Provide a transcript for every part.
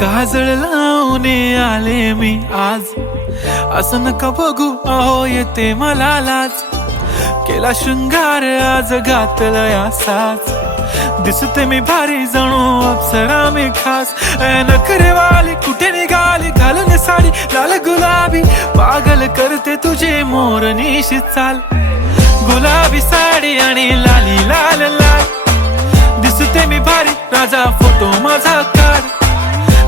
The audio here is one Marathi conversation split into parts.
काजळ लावून आले मी आज, असं नका बघू अहो येते मला लाज. केला शृंगार आज घातला साज, दिसते मी भारी जणू अप्सरा मी खास. नखरेवाली कुठे निघाली घालून साडी लाल गुलाबी, पागल करते तुझे मोरनीशी चाल. गुलाबी साडी आणि लाली लाल लाल, दिसते मी भारी राजा फोटो माझा काढ.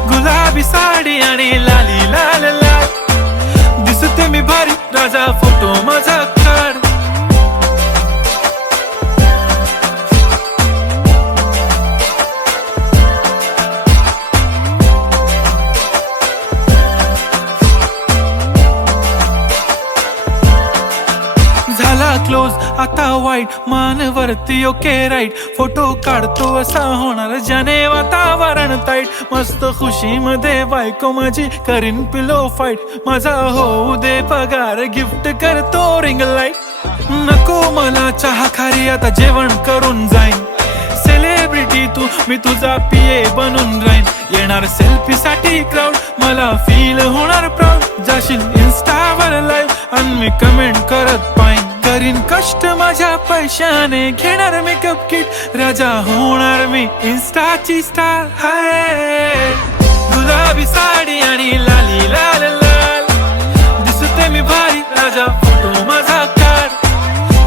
गुलाबी साडी आणि लाली लाल लाल, दिसते मी भारी राजा फोटो माझा काढ. झाला क्लोज आता वाईट, मान वरती ओके राईट. फोटो काढतो असा होणार ज्याने वातावरण ताईट. मस्त खुशी मध्ये बायको माझी करीन पिलो फाईट. माझा होऊ दे पगार गिफ्ट करतो रिंग लाईट. नको मला चहा खारी आता जेवण करून जाईन. सेलिब्रिटी तू मी तुझा पिये बनून राहीन. येणार सेल्फी साठी क्राऊड मला फील होणार प्राऊड. जाशील इन्स्टावर लाईव्ह आणि मी कमेंट करत पाईन. करीन कष्ट माझ्या पैशाने घेणार मेकअप किट. राजा होणार मी इन्स्टाची स्टार. हाय गुलाबी साडी आणि लाली लाल लाल, दिसते मी भारी राजा फोटो माझा काढ.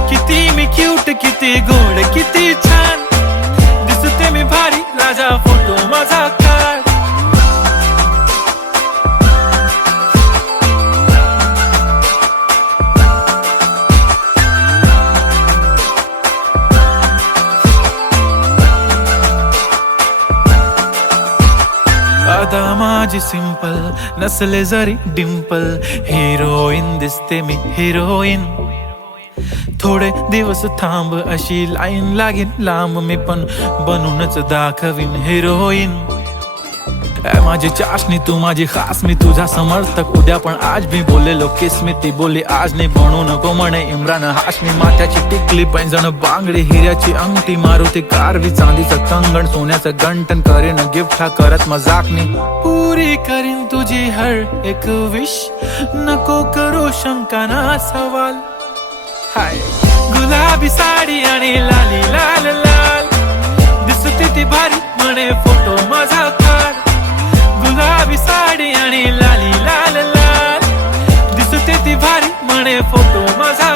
किती मी क्यूट किती गोड किती छान, दिसते मी भारी राजा फोटो माझा काढ. आता माझी सिंपल नसले जरी डिंपल, हिरोईन दिसते मी हिरोईन. थोडे दिवस थांब अशी लाईन लागेल लांब, मी पण बनूनच दाखवीन हिरोईन. माझी चाशनी तू माझी खास, मी तुझा समर्थक उद्या पण आज मी बोलेलो किस मी ती बोली आज नाही. बनू नको म्हणे इम्रान हाशमी. माथ्याची टिकली पैंजण बांगडी हिऱ्याची अंगठी, मारुती कारवी चांदीचं कंगण सोन्याचं गंटन. करीन गिफ्ट हा करत मजाकनी, पुरी करीन तुझी हर एक विश. नको करू शंका ना सवाल. हाय गुलाबी साडी आणि लाली लाल लाल, दिसते ती भारी म्हणे फोटो माझा काढ. गुलाबी साडी आणि लाली लाल लाल, दिसते ती भारी म्हणे फोटो माझा